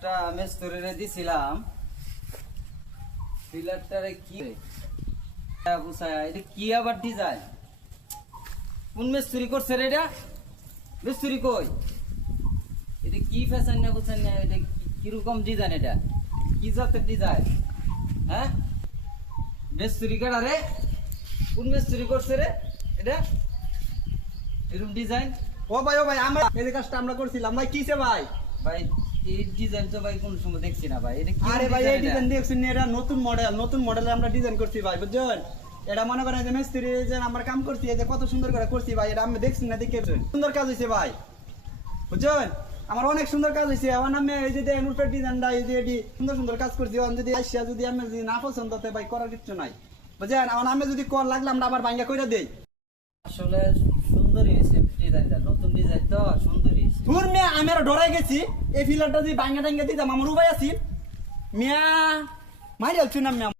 পিলারটা মিস্ত্রিরে দিছিলাম, পিলারটারে কি এটা কি আবার ডিজাইন? কোন মিস্ত্রি করছে রে এটা? মিস্ত্রি কই? এটা কি ফ্যাশন না বুঝছেন না? এটা কিরকম ডিজাইন? এটা কি জাতের ডিজাইন? হ্যাঁ, মিস্ত্রি কাটা রে? কোন মিস্ত্রি করছে রে এটা এরকম ডিজাইন? ও ভাই আমরা এই কাজটা আমরা করছিলাম ভাই। কিসে ভাই? ভাই এই ডিজাইন তো ভাই কোন সময় দেখছি না ভাই। এটা কি আরে ভাই এই ডিজাইন? ডিজাইন দেখছেন না? এটা নতুন মডেলে আমরা ডিজাইন করছি ভাই, বুঝছেন? এটা মনে করেন যে মিস্ত্রি যে আমরা কাম করছি, এই যে কত সুন্দর করে করছি ভাই। এটা আমি দেখছি না, দেখেছেন? সুন্দর কাজ হয়েছে ভাই, বুঝছেন? আমার অনেক সুন্দর কাজ হয়েছে। আমার নামে এই যে দেখেন উপরের ডিজাইনটা, এই যে এটি সুন্দর সুন্দর কাজ করছি। যদি আসিয়া যদি আমি যদি না পছন্দ হতে ভাই করার কিছু নাই, বুঝছেন? আমার নামে যদি কর লাগলে আমরা আবার ভাঙ্গা কইরা দেই। আসলে সুন্দরই হয়েছে ডিজাইনটা, নতুন ডিজাইন তো সুন্দরই হয়েছে। ধুর মিয়া, আমি আরো ডরাই গেছি। এই ফিলারটা যদি ভাঙ্গা টাঙ্গা দিতাম আমার উপায় আছি মিয়া, মারি আলছি না মিয়া।